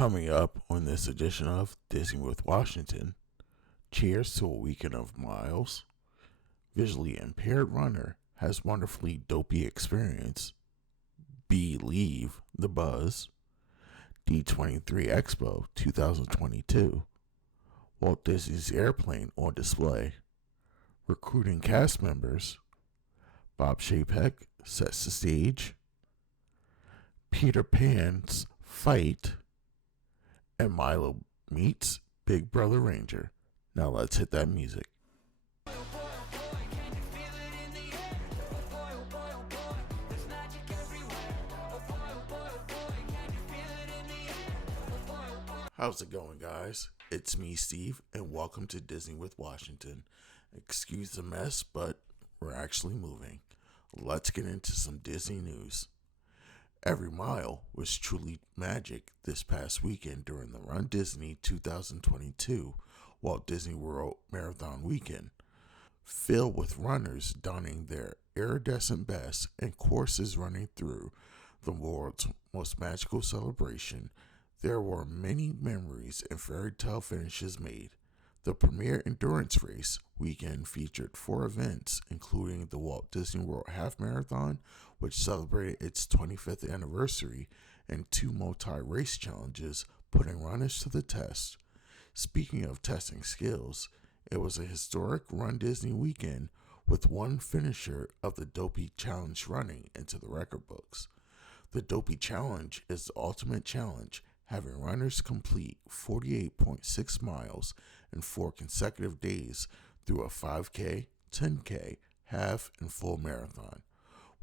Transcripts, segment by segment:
Coming up on this edition of Disney with Washington, cheers to a weekend of miles. Visually impaired runner has wonderfully dopey experience. Believe the buzz. D23 Expo 2022. Walt Disney's airplane on display. Recruiting cast members. Bob Chapek sets the stage. Peter Pan's fight. And Milo meets Big Brother Ranger. Now let's hit that music. How's it going, guys? It's me, Steve, and welcome to Disney with Washington. Excuse the mess, but we're actually moving. Let's get into some Disney news. Every mile was truly magic this past weekend during the Run Disney 2022 Walt Disney World Marathon Weekend. Filled with runners donning their iridescent best and courses running through the world's most magical celebration, there were many memories and fairy tale finishes made. The premier endurance race weekend featured 4 events, including the Walt Disney World Half Marathon, which celebrated its 25th anniversary, and 2 multi-race challenges, putting runners to the test. Speaking of testing skills, it was a historic Run Disney weekend with one finisher of the Dopey Challenge running into the record books. The Dopey Challenge is the ultimate challenge, having runners complete 48.6 miles in 4 consecutive days through a 5K, 10K, half, and full marathon.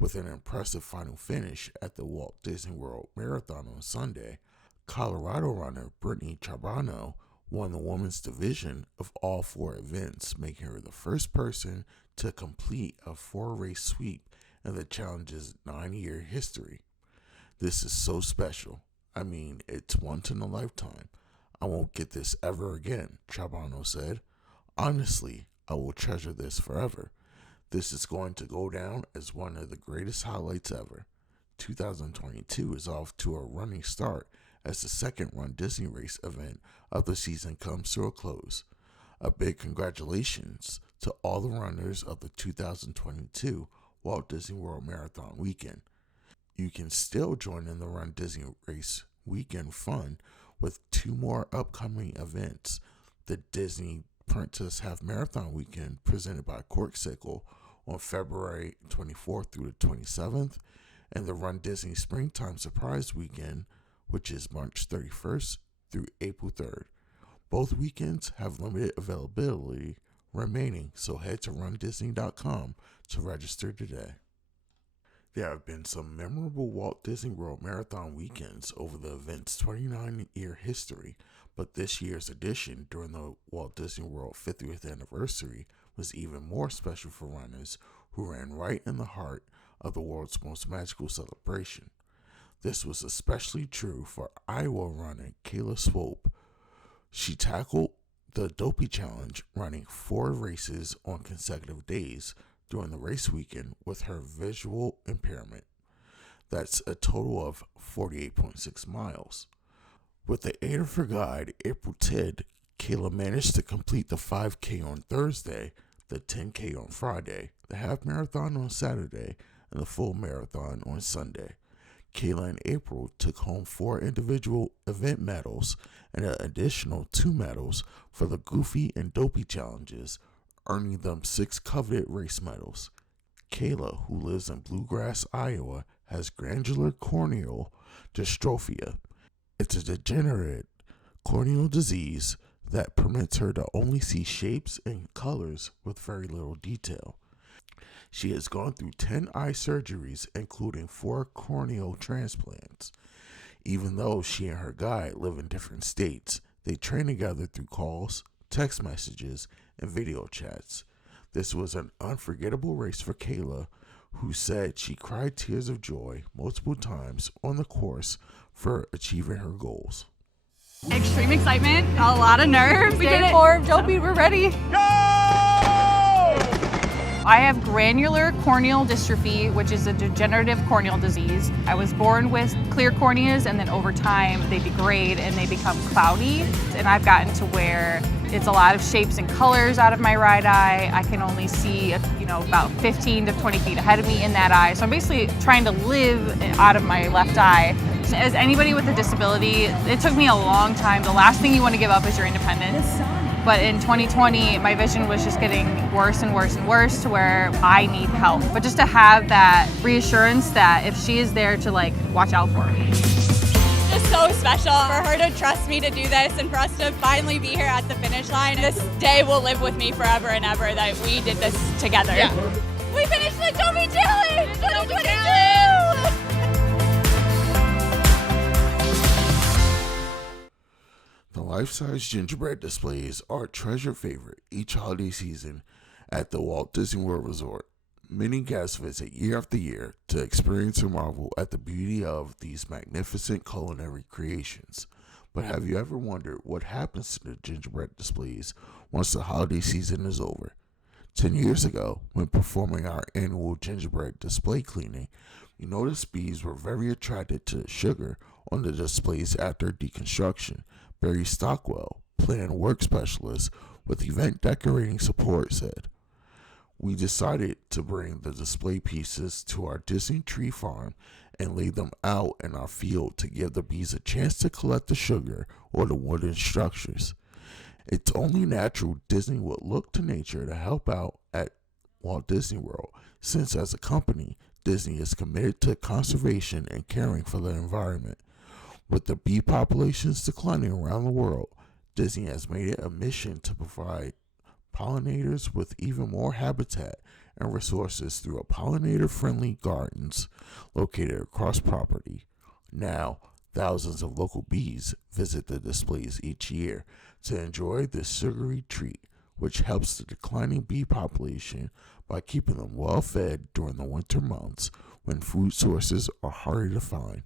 With an impressive final finish at the Walt Disney World Marathon on Sunday, Colorado runner Brittany Charbonneau won the women's division of all 4 events, making her the first person to complete a 4-race sweep in the challenge's 9-year history. This is so special. I mean, it's once in a lifetime. I won't get this ever again, Charbonneau said. Honestly, I will treasure this forever. This is going to go down as one of the greatest highlights ever. 2022 is off to a running start as the second Run Disney Race event of the season comes to a close. A big congratulations to all the runners of the 2022 Walt Disney World Marathon Weekend. You can still join in the Run Disney Race Weekend fun with 2 more upcoming events. The Disney Princess Half Marathon Weekend presented by Corkcicle on February 24th through the 27th, and the Run Disney Springtime Surprise Weekend, which is March 31st through April 3rd. Both weekends have limited availability remaining, so head to rundisney.com to register today. There have been some memorable Walt Disney World Marathon weekends over the event's 29-year history, but this year's edition during the Walt Disney World 50th anniversary was even more special for runners who ran right in the heart of the world's most magical celebration. This was especially true for Iowa runner Kayla Swope. She tackled the Dopey Challenge, running 4 races on consecutive days during the race weekend with her visual impairment. That's a total of 48.6 miles. With the aid of her guide, April Tidd, Kayla managed to complete the 5K on Thursday, the 10K on Friday, the half marathon on Saturday, and the full marathon on Sunday. Kayla and April took home 4 individual event medals and an additional 2 medals for the Goofy and Dopey challenges, earning them 6 coveted race medals. Kayla, who lives in Bluegrass, Iowa, has glandular corneal dystrophia. It's a degenerate corneal disease that permits her to only see shapes and colors with very little detail. She has gone through 10 eye surgeries, including 4 corneal transplants. Even though she and her guide live in different states, they train together through calls, text messages, and video chats. This was an unforgettable race for Kayla, who said she cried tears of joy multiple times on the course for achieving her goals. Extreme excitement, a lot of nerves. We did it. 4 Dopey, we're ready. Go! I have granular corneal dystrophy, which is a degenerative corneal disease. I was born with clear corneas, and then over time they degrade and they become cloudy. And I've gotten to where it's a lot of shapes and colors out of my right eye. I can only see, about 15 to 20 feet ahead of me in that eye. So I'm basically trying to live out of my left eye. As anybody with a disability, it took me a long time. The last thing you want to give up is your independence. But in 2020, my vision was just getting worse and worse and worse to where I need help. But just to have that reassurance that if she is there to watch out for me. Just so special for her to trust me to do this and for us to finally be here at the finish line. This day will live with me forever and ever that we did this together. Yeah. We finished the Don't Be Challenge 2022! The life-size gingerbread displays are a treasured favorite each holiday season at the Walt Disney World Resort. Many guests visit year after year to experience and marvel at the beauty of these magnificent culinary creations. But have you ever wondered what happens to the gingerbread displays once the holiday season is over? 10 years ago, when performing our annual gingerbread display cleaning, we noticed bees were very attracted to the sugar on the displays after deconstruction. Barry Stockwell, plant work specialist with event decorating support, said, "We decided to bring the display pieces to our Disney tree farm and lay them out in our field to give the bees a chance to collect the sugar or the wooden structures. It's only natural Disney would look to nature to help out at Walt Disney World, since as a company, Disney is committed to conservation and caring for the environment. With the bee populations declining around the world, Disney has made it a mission to provide pollinators with even more habitat and resources through a pollinator-friendly gardens located across property. Now, thousands of local bees visit the displays each year to enjoy this sugary treat, which helps the declining bee population by keeping them well fed during the winter months when food sources are harder to find.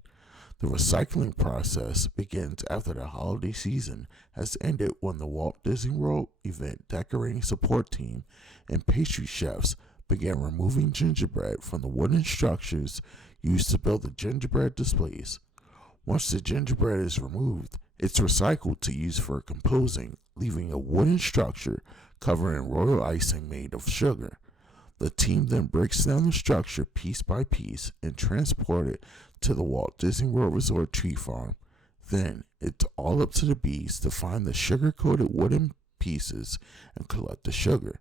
The recycling process begins after the holiday season has ended when the Walt Disney World event decorating support team and pastry chefs began removing gingerbread from the wooden structures used to build the gingerbread displays. Once the gingerbread is removed, it's recycled to use for composing, leaving a wooden structure covered in royal icing made of sugar. The team then breaks down the structure piece by piece and transport it to the Walt Disney World Resort tree farm. Then it's all up to the bees to find the sugar-coated wooden pieces and collect the sugar.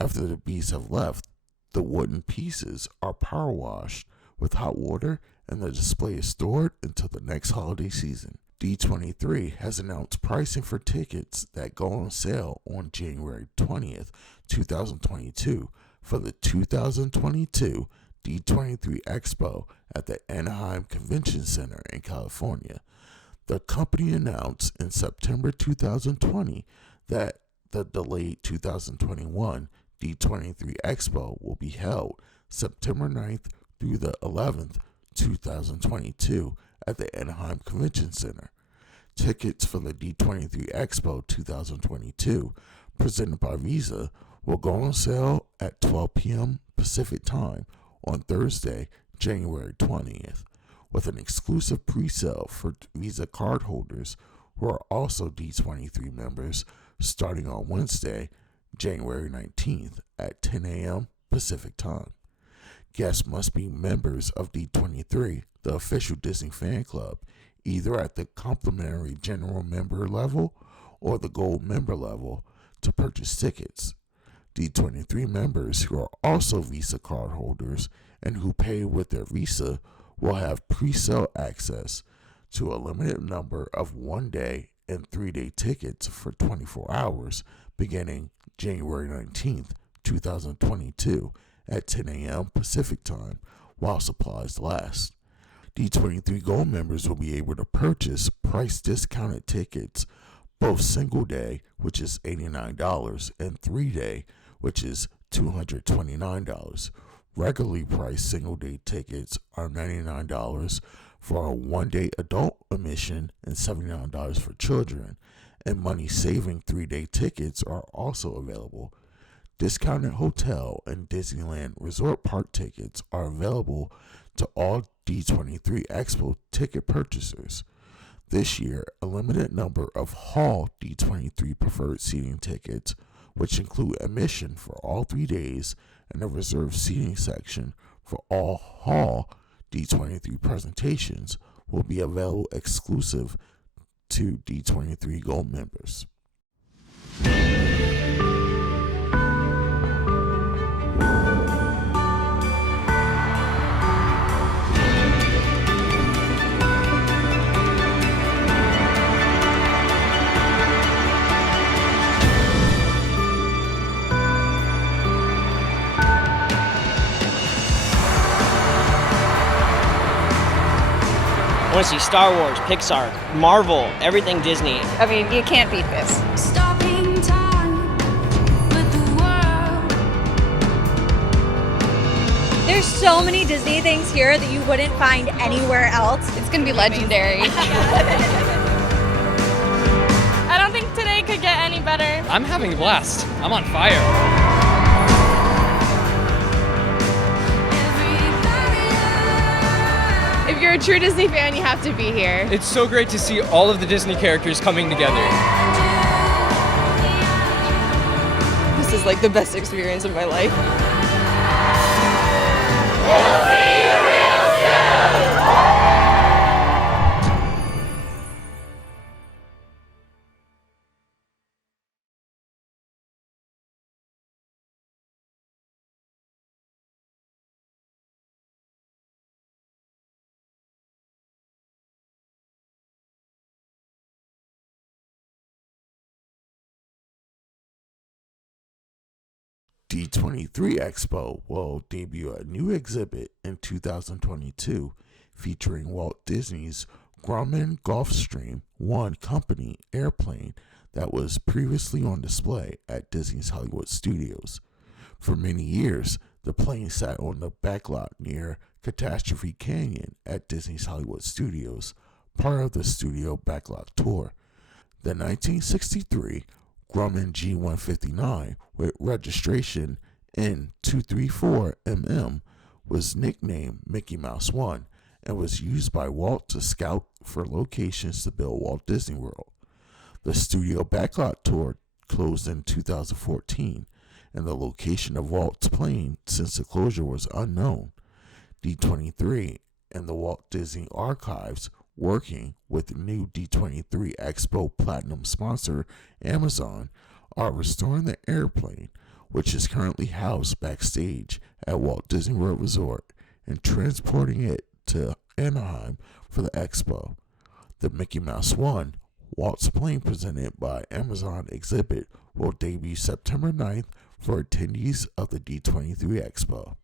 After the bees have left, the wooden pieces are power washed with hot water and the display is stored until the next holiday season. D23 has announced pricing for tickets that go on sale on January 20th, 2022 for the 2022 D23 Expo at the Anaheim Convention Center in California. The company announced in September 2020 that the delayed 2021 D23 Expo will be held September 9th through the 11th, 2022 at the Anaheim Convention Center. Tickets for the D23 Expo 2022 presented by Visa will go on sale at 12 p.m. Pacific Time on Thursday, January 20th, with an exclusive pre-sale for Visa cardholders who are also D23 members starting on Wednesday, January 19th at 10 a.m. Pacific Time. Guests must be members of D23, the official Disney fan club, either at the complimentary general member level or the gold member level to purchase tickets. D23 members who are also Visa cardholders and who pay with their Visa will have pre-sale access to a limited number of 1-day and 3-day tickets for 24 hours beginning January 19th, 2022 at 10 a.m. Pacific Time while supplies last. D23 Gold members will be able to purchase price discounted tickets, both single day, which is $89, and 3-day, which is $229. Regularly priced single day tickets are $99 for a 1-day adult admission and $79 for children, and money saving 3-day tickets are also available. Discounted hotel and Disneyland Resort Park tickets are available to all D23 Expo ticket purchasers. This year, a limited number of Hall D23 preferred seating tickets, which include admission for all 3 days and a reserved seating section for all Hall D23 presentations, will be available exclusive to D23 Gold members. I want to see Star Wars, Pixar, Marvel, everything Disney. I mean, you can't beat this. Stopping time with the world. There's so many Disney things here that you wouldn't find anywhere else. It's gonna be legendary. I don't think today could get any better. I'm having a blast. I'm on fire. If you're a true Disney fan, you have to be here. It's so great to see all of the Disney characters coming together. This is like the best experience of my life. D23 Expo will debut a new exhibit in 2022 featuring Walt Disney's Grumman Gulfstream 1 company airplane that was previously on display at Disney's Hollywood Studios. For many years, the plane sat on the backlot near Catastrophe Canyon at Disney's Hollywood Studios, part of the studio backlot tour. The 1963 Grumman G159 with registration N234MM was nicknamed Mickey Mouse 1 and was used by Walt to scout for locations to build Walt Disney World. The studio backlot tour closed in 2014, and the location of Walt's plane since the closure was unknown. D23 and the Walt Disney Archives, working with the new D23 Expo Platinum sponsor Amazon, are restoring the airplane, which is currently housed backstage at Walt Disney World Resort, and transporting it to Anaheim for the expo. The Mickey Mouse 1, Walt's plane presented by Amazon exhibit, will debut September 9th for attendees of the D23 Expo.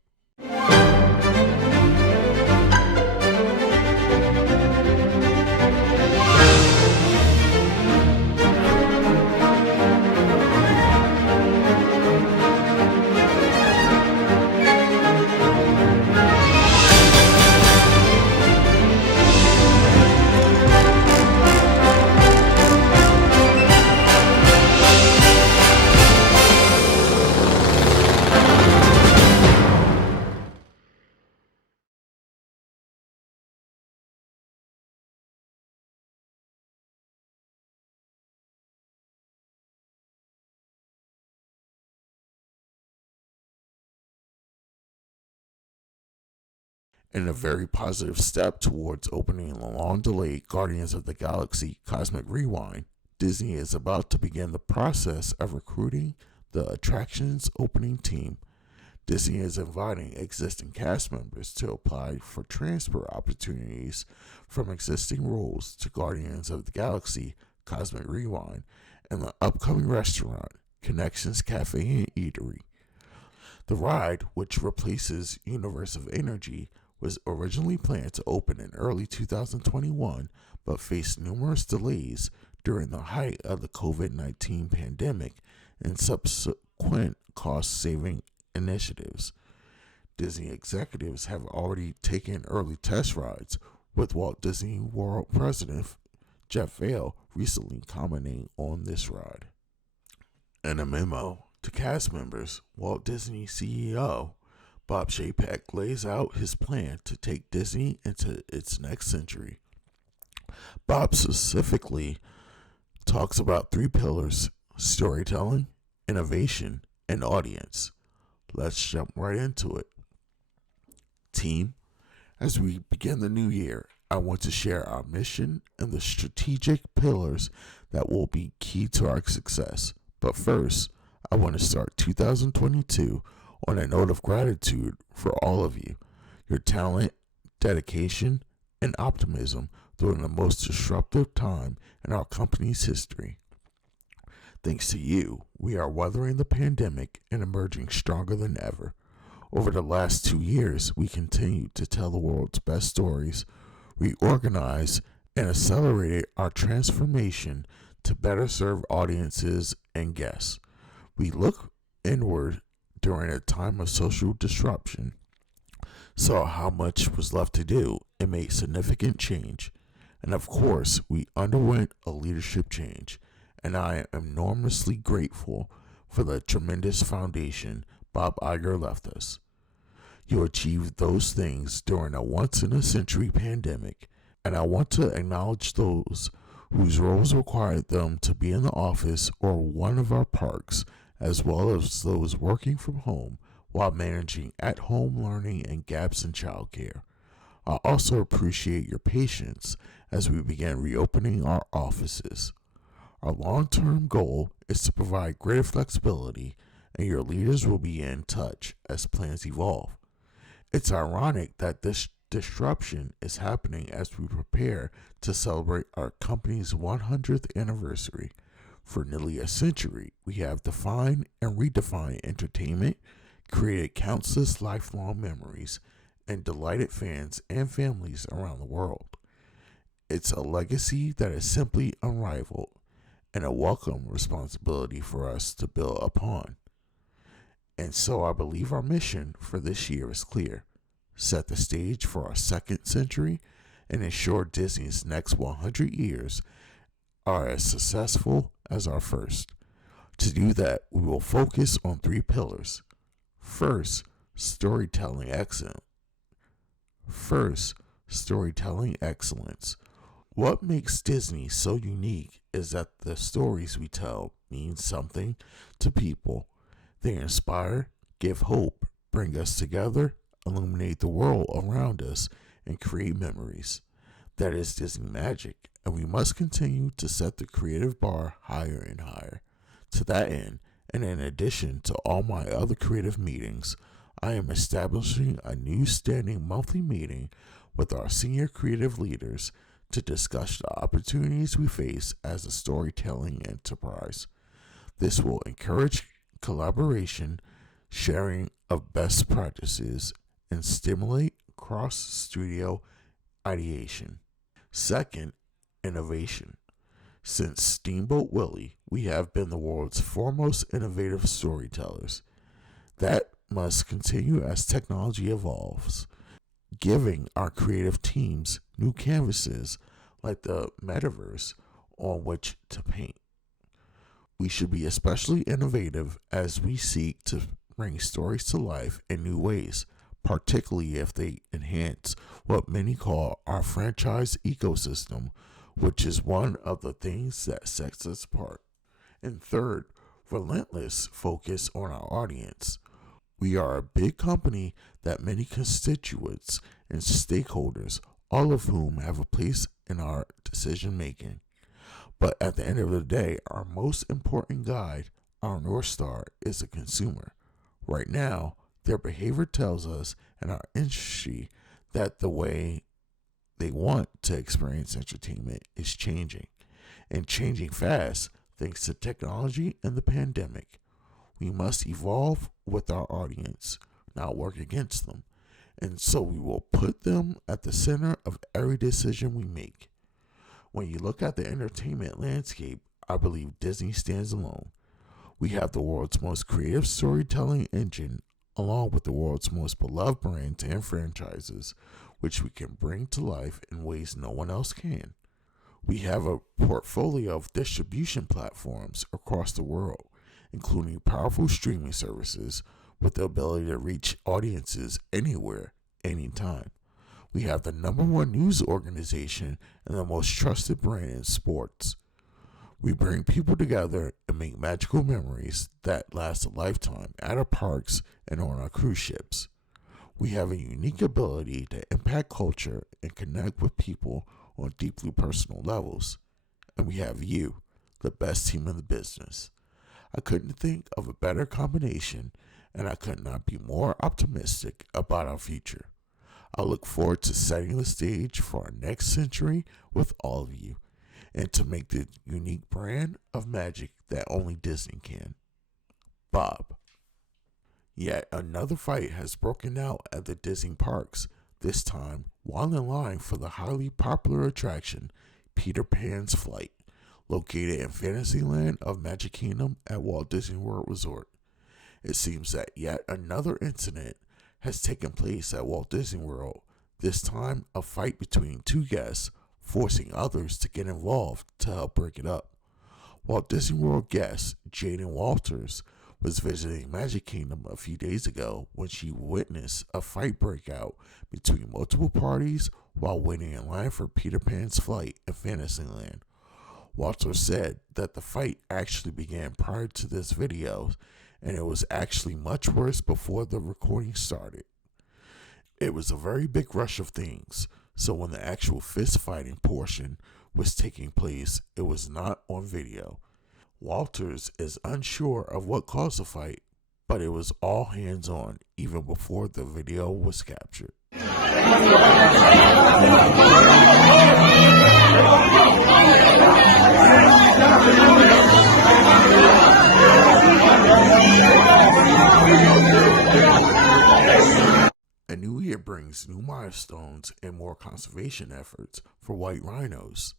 In a very positive step towards opening the long-delayed Guardians of the Galaxy Cosmic Rewind, Disney is about to begin the process of recruiting the attraction's opening team. Disney is inviting existing cast members to apply for transfer opportunities from existing roles to Guardians of the Galaxy Cosmic Rewind and the upcoming restaurant, Connections Cafe and Eatery. The ride, which replaces Universe of Energy, was originally planned to open in early 2021, but faced numerous delays during the height of the COVID-19 pandemic and subsequent cost-saving initiatives. Disney executives have already taken early test rides, with Walt Disney World President Jeff Vail recently commenting on this ride. In a memo To cast members, Walt Disney CEO Bob Chapek lays out his plan to take Disney into its next century. Bob specifically talks about 3 pillars: storytelling, innovation, and audience. Let's jump right into it. Team, as we begin the new year, I want to share our mission and the strategic pillars that will be key to our success. But first, I want to start 2022 on a note of gratitude for all of you, your talent, dedication, and optimism during the most disruptive time in our company's history. Thanks to you, we are weathering the pandemic and emerging stronger than ever. Over the last 2 years, we continued to tell the world's best stories, reorganize, and accelerated our transformation to better serve audiences and guests. We look inward during a time of social disruption, saw how much was left to do, and made significant change. And of course, we underwent a leadership change, and I am enormously grateful for the tremendous foundation Bob Iger left us. You achieved those things during a once-in-a-century pandemic, and I want to acknowledge those whose roles required them to be in the office or one of our parks, as well as those working from home while managing at-home learning and gaps in childcare. I also appreciate your patience as we began reopening our offices. Our long-term goal is to provide greater flexibility, and your leaders will be in touch as plans evolve. It's ironic that this disruption is happening as we prepare to celebrate our company's 100th anniversary. For nearly a century, we have defined and redefined entertainment, created countless lifelong memories, and delighted fans and families around the world. It's a legacy that is simply unrivaled and a welcome responsibility for us to build upon. And so I believe our mission for this year is clear: set the stage for our second century and ensure Disney's next 100 years are as successful as our first. To do that, we will focus on 3 pillars. First, storytelling excellence. What makes Disney so unique is that the stories we tell mean something to people. They inspire, give hope, bring us together, illuminate the world around us, and create memories. That is Disney magic, and we must continue to set the creative bar higher and higher. To that end, and in addition to all my other creative meetings, I am establishing a new standing monthly meeting with our senior creative leaders to discuss the opportunities we face as a storytelling enterprise. This will encourage collaboration, sharing of best practices, and stimulate cross-studio ideation. Second, innovation. Since Steamboat Willie, we have been the world's foremost innovative storytellers. That must continue as technology evolves, giving our creative teams new canvases like the metaverse on which to paint. We should be especially innovative as we seek to bring stories to life in new ways, particularly if they enhance what many call our franchise ecosystem, which is one of the things that sets us apart. And third, relentless focus on our audience. We are a big company that many constituents and stakeholders, all of whom have a place in our decision making. But at the end of the day, our most important guide, our North Star, is the consumer. Right now, their behavior tells us in our industry that the way they want to experience entertainment is changing, and changing fast thanks to technology and the pandemic. We must evolve with our audience, not work against them, and so we will put them at the center of every decision we make. When you look at the entertainment landscape, I believe Disney stands alone. We have the world's most creative storytelling engine, along with the world's most beloved brands and franchises, which we can bring to life in ways no one else can. We have a portfolio of distribution platforms across the world, including powerful streaming services with the ability to reach audiences anywhere, anytime. We have the #1 news organization and the most trusted brand in sports. We bring people together and make magical memories that last a lifetime at our parks and on our cruise ships. We have a unique ability to impact culture and connect with people on deeply personal levels. And we have you, the best team in the business. I couldn't think of a better combination, and I could not be more optimistic about our future. I look forward to setting the stage for our next century with all of you, and to make the unique brand of magic that only Disney can. Bob. Yet another fight has broken out at the Disney parks, this time while in line for the highly popular attraction, Peter Pan's Flight, located in Fantasyland of Magic Kingdom at Walt Disney World Resort. It seems that yet another incident has taken place at Walt Disney World, this time a fight between two guests, forcing others to get involved to help break it up. Walt Disney World guest Jaden Walters was visiting Magic Kingdom a few days ago when she witnessed a fight break out between multiple parties while waiting in line for Peter Pan's Flight in Fantasyland. Walters said that the fight actually began prior to this video, and it was actually much worse before the recording started. It was a very big rush of things, so when the actual fist fighting portion was taking place, it was not on video. Walters is unsure of what caused the fight, but it was all hands on even before the video was captured. A new year brings new milestones and more conservation efforts for white rhinos.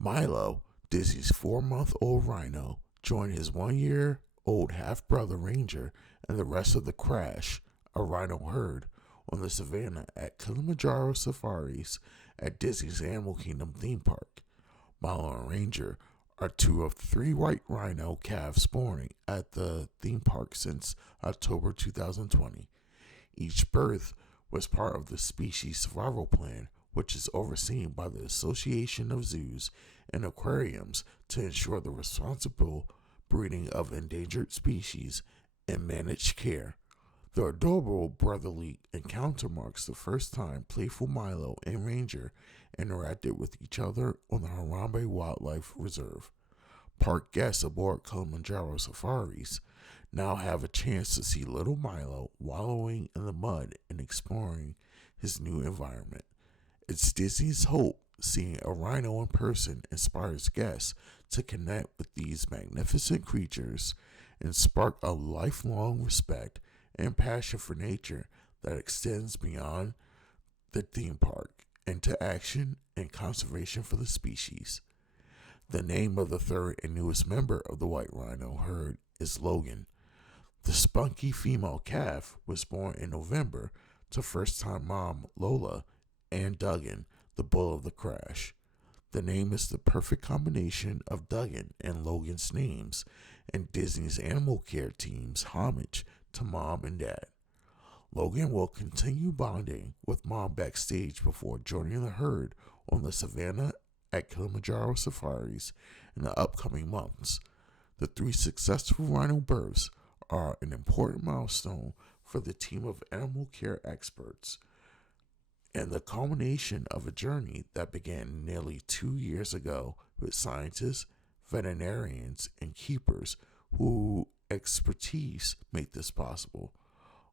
Milo, Disney's 4-month-old rhino, joined his 1-year-old half-brother Ranger and the rest of the Crash, a rhino herd, on the savannah at Kilimanjaro Safaris at Disney's Animal Kingdom theme park. Milo and Ranger are 2 of 3 white rhino calves spawning at the theme park since October 2020. Each birth was part of the species survival plan, which is overseen by the Association of Zoos and Aquariums to ensure the responsible breeding of endangered species and managed care. The adorable brotherly encounter marks the first time playful Milo and Ranger interacted with each other on the Harambe Wildlife Reserve. Park guests aboard Kilimanjaro Safaris now have a chance to see little Milo wallowing in the mud and exploring his new environment. It's Disney's hope seeing a rhino in person inspires guests to connect with these magnificent creatures and spark a lifelong respect and passion for nature that extends beyond the theme park into action and conservation for the species. The name of the third and newest member of the white rhino herd is Logan. The spunky female calf was born in November to first-time mom Lola and Duggan, the bull of the Crash. The name is the perfect combination of Duggan and Logan's names, and Disney's animal care team's homage to mom and dad. Logan will continue bonding with mom backstage before joining the herd on the savannah at Kilimanjaro Safaris in the upcoming months. The 3 successful rhino births are an important milestone for the team of animal care experts and the culmination of a journey that began nearly 2 years ago with scientists, veterinarians, and keepers whose expertise make this possible.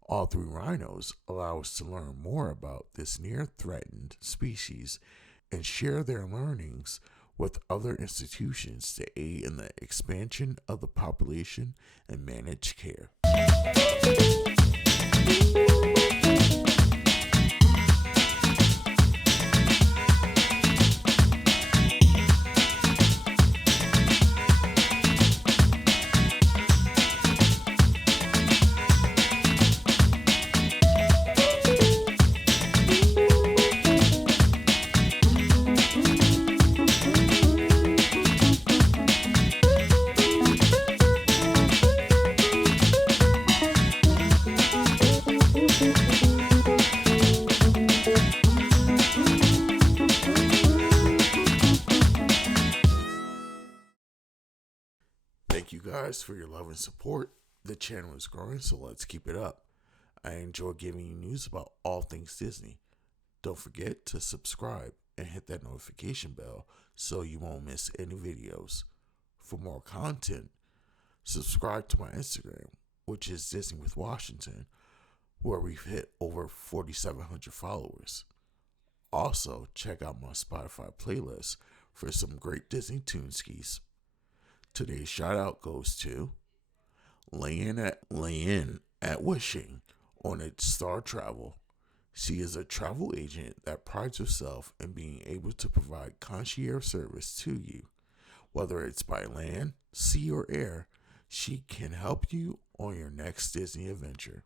All 3 rhinos allow us to learn more about this near-threatened species and share their learnings with other institutions to aid in the expansion of the population and managed care. Thank you guys for your love and support. The channel is growing, so let's keep it up. I enjoy giving you news about all things Disney. Don't forget to subscribe and hit that notification bell so you won't miss any videos. For more content, subscribe to my Instagram, which is Disney with Washington, where we've hit over 4,700 followers. Also, check out my Spotify playlist for some great Disney tune skis. Today's shout out goes to Layin at Wishing on its Star Travel. She is a travel agent that prides herself in being able to provide concierge service to you. Whether it's by land, sea, or air, she can help you on your next Disney adventure.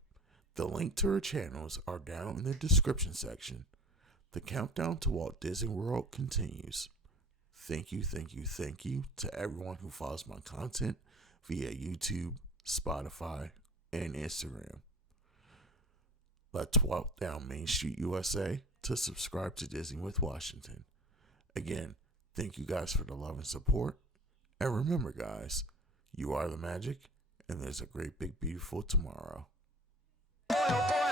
The link to her channels are down in the description section. The countdown to Walt Disney World continues. Thank you to everyone who follows my content via YouTube, Spotify, and Instagram. Let's walk down Main Street, USA to subscribe to Disney with Washington. Again, thank you guys for the love and support. And remember, guys, you are the magic, and there's a great, big, beautiful tomorrow. Boy, oh boy.